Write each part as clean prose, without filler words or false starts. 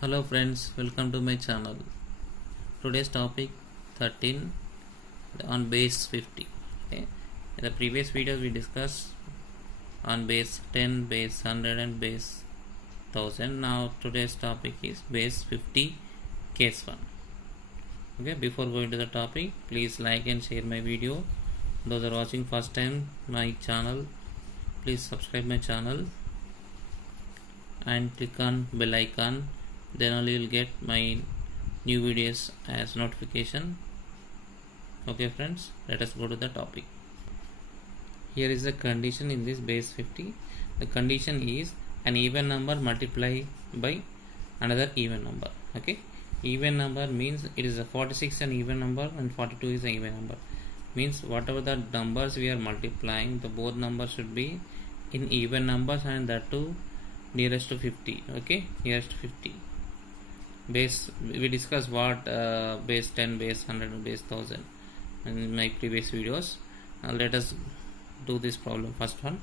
Hello friends, welcome to my channel. Today's topic 13 on base 50. Okay. In the previous videos we discussed on base 10, base 100 and base 1000. Now today's topic is base 50 case 1. Okay, before going to the topic, please like and share my video. Those are watching first time my channel, please subscribe my channel and click on bell icon, then only you'll get my new videos as notification. Okay friends, let us go to the topic. Here is the condition in this base 50. The condition is an even number multiplied by another even number. Okay, even number means it is a 46 an even number and 42 is an even number. Means whatever the numbers we are multiplying, the both numbers should be in even numbers and that too nearest to 50. Okay, nearest to 50. Base, we discussed what base 10, base 100 and base 1000 in my previous videos. Let us do this problem. First one,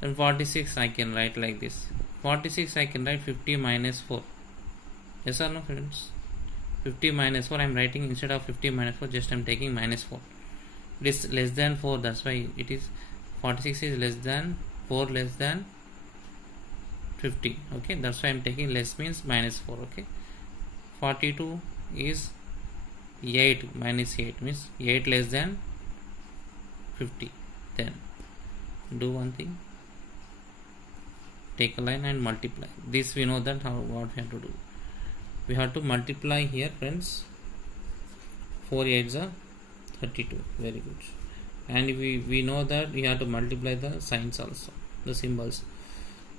then 46 I can write like this. 46 I can write 50 minus 4. Yes or no friends? 50 minus 4 I am writing, instead of 50 minus 4 just I am taking minus 4. It is less than 4, that's why it is 46 is less than 4 less than 50. Okay, that's why I am taking less means minus 4. Okay, 42 is 8 minus 8 means 8 less than 50. Then do one thing, take a line and multiply. This we know that what we have to do. We have to multiply here friends. 4 8s are 32. Very good. And we know that we have to multiply the signs also, the symbols.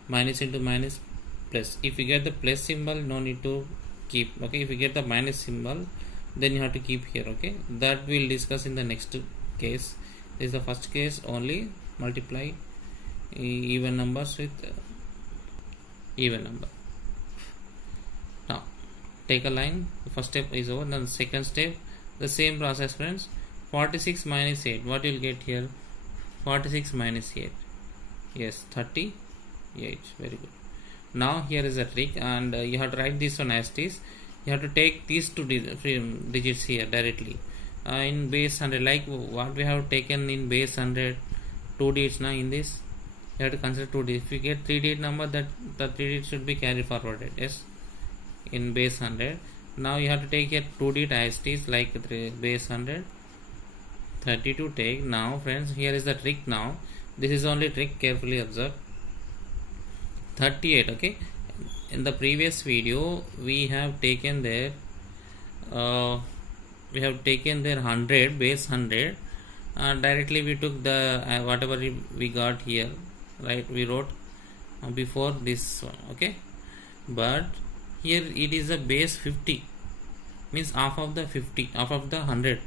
Minus into minus plus. If you get the plus symbol, no need to keep. Okay, if you get the minus symbol, then you have to keep here. Okay, that we'll discuss in the next case. This is the first case, only multiply even numbers with even number. Now take a line. The first step is over. Then the second step, the same process friends. 46 minus 8, what you will get here? 46 minus 8, yes, 38. Very good. Now here is a trick, and you have to write this one as is. You have to take these two digits here directly in base 100, like what we have taken in base 100, 2 digits. Now in this you have to consider 2 digits. If you get 3 digit number, that the 3 digits should be carried forwarded. Yes, in base 100. Now you have to take here 2 digit as it is, like base 100, 32 take. Now friends, here is the trick. Now this is only trick, carefully observe. 38. Okay, in the previous video we have taken there 100, base 100, directly we took the whatever we got here, right? We wrote before this one. Okay, but here it is a base 50, means half of the 50, half of the 100,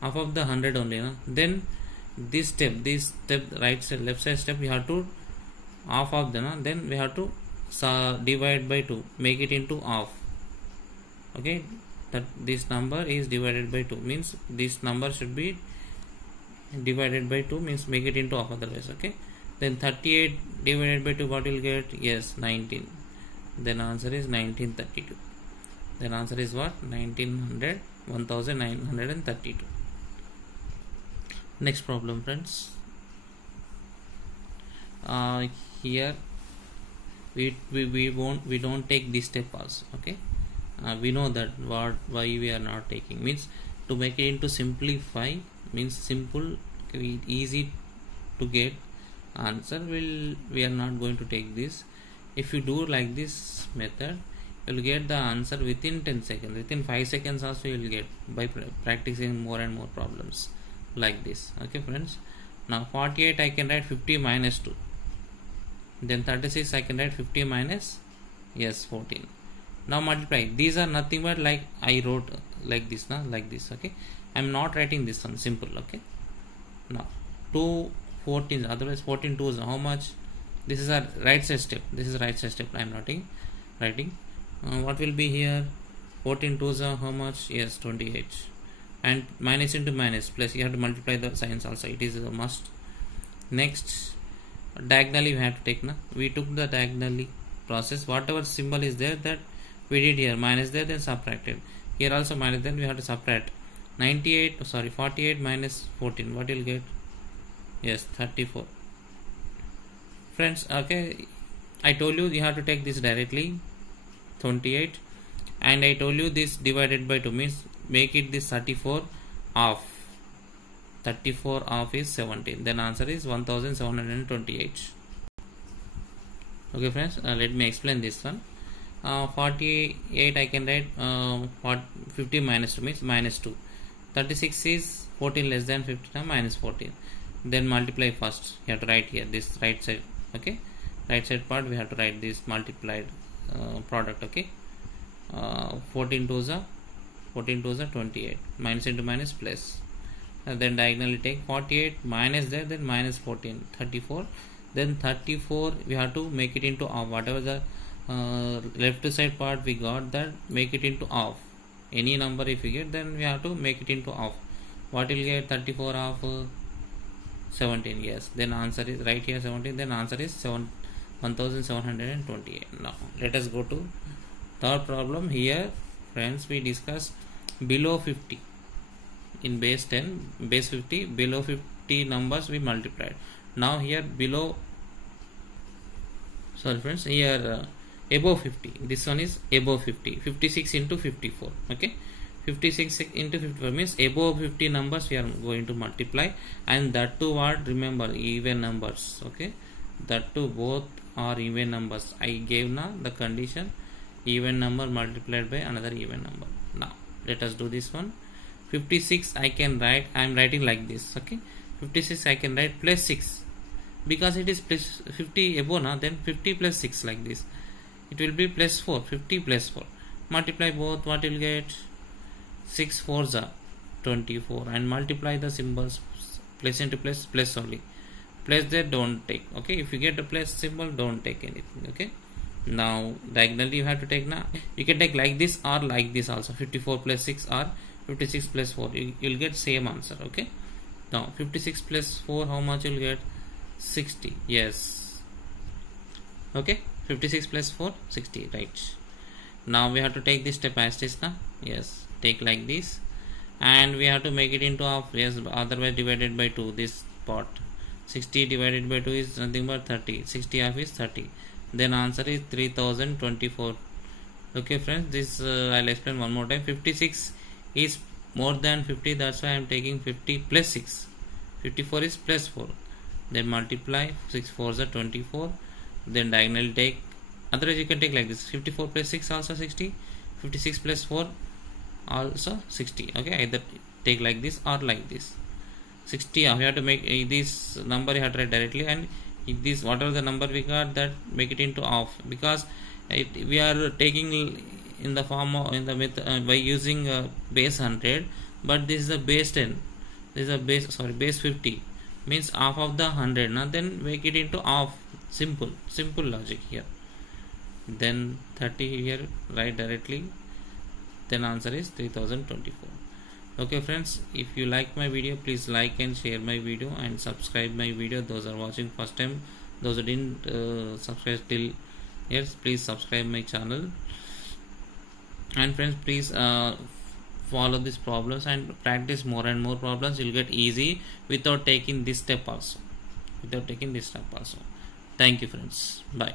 half of the 100 only, no? Then this step, right side, left side step, we have to half of the, no? Then we have to divide by 2, make it into half. Okay, that this number is divided by 2, means this number should be divided by 2, means make it into half, otherwise. Okay, then 38 divided by 2, what will get? Yes, 19. Then answer is 1932. Then answer is what? 1932. Next problem friends. Here we don't take this step also. Okay, we know that why we are not taking, means to make it into simplify, means simple, easy to get answer, we are not going to take this. If you do like this method, you will get the answer within 10 seconds, within 5 seconds also you will get, by practicing more and more problems like this. Okay friends, now 48 I can write 50 minus 2. Then 36 I can write 50 minus, yes, 14. Now multiply. These are nothing but like I wrote like this, now like this. Okay, I am not writing this one, simple. Okay, now 2 14, otherwise 14 2s how much? This is a right side step, this is right side step I am writing. What will be here? 14 2s are how much? Yes, 28. And minus into minus plus, you have to multiply the signs also, it is a must. Next, diagonally we have to take, na? We took the diagonally process, whatever symbol is there, that we did here, minus there, then subtracted. Here also minus, then we have to subtract. 48 minus 14, what you'll get? Yes, 34. Friends, okay, I told you have to take this directly, 28, and I told you this divided by 2 means make it this 34 half. 34 half is 17. Then answer is 1728. Okay friends, let me explain this one. 48 I can write 50 minus 2 means minus 2. 36 is 14 less than 50 minus 14. Then multiply first. You have to write here this right side. Okay, right side part we have to write this multiplied product. Okay, 14 2s are 28. Minus into minus plus. Then diagonally take 48 minus there, then minus 14, 34. Then 34 we have to make it into half. Whatever the left side part we got, that make it into half. Any number if you get, then we have to make it into half. What will get? 34 half 17. Yes, then answer is right here 17. Then answer is 1728. Now let us go to third problem. Here friends, we discuss below 50 in base 10, base 50, below 50 numbers we multiplied. Now here below, sorry friends, here above 50, this one is above 50, 56 into 54. Okay, 56 into 54 means above 50 numbers we are going to multiply, and that too what, remember, even numbers. Okay, that too both are even numbers. I gave now the condition, even number multiplied by another even number. Now let us do this one. 56 I can write, I am writing like this. Okay, 56 I can write plus 6 because it is plus 50 above now, then 50 plus 6 like this, it will be plus 4. 50 plus 4, multiply both, what will get? 6 4s are 24, and multiply the symbols, plus into plus, plus only, plus there don't take. Okay, if you get a plus symbol, don't take anything. Okay, now diagonally you have to take. Now you can take like this or like this also, 54 plus 6 or 56 plus 4, you'll get same answer. Okay, now 56 plus 4, how much you'll get? 60. Yes, okay, 56 plus 4, 60, right? Now we have to take this step as this now. Yes, take like this, and we have to make it into half. Yes, otherwise divided by 2, this part. 60 divided by 2 is nothing but 30. 60 half is 30. Then answer is 3024. Okay friends, this I'll explain one more time. 56 is more than 50, that's why I am taking 50 plus 6. 54 is plus 4. Then multiply, 6 4s are 24. Then diagonal take, otherwise you can take like this, 54 plus 6 also 60, 56 plus 4 also 60. Okay, either take like this or like this. 60, you have to make this number, you have to write directly, and this whatever the number we got, that make it into half, because we are taking in the form of, in the method, by using base 100, but this is the base 10, this is a base, sorry, base 50, means half of the 100. Now then make it into half. Simple logic here. Then 30 here, write directly, then answer is 3024. Okay friends, if you like my video, please like and share my video and subscribe my video. Those are watching first time, those who didn't subscribe till here, please subscribe my channel. And friends, please follow these problems and practice more and more problems. You'll get easy without taking this step also. Thank you friends. Bye.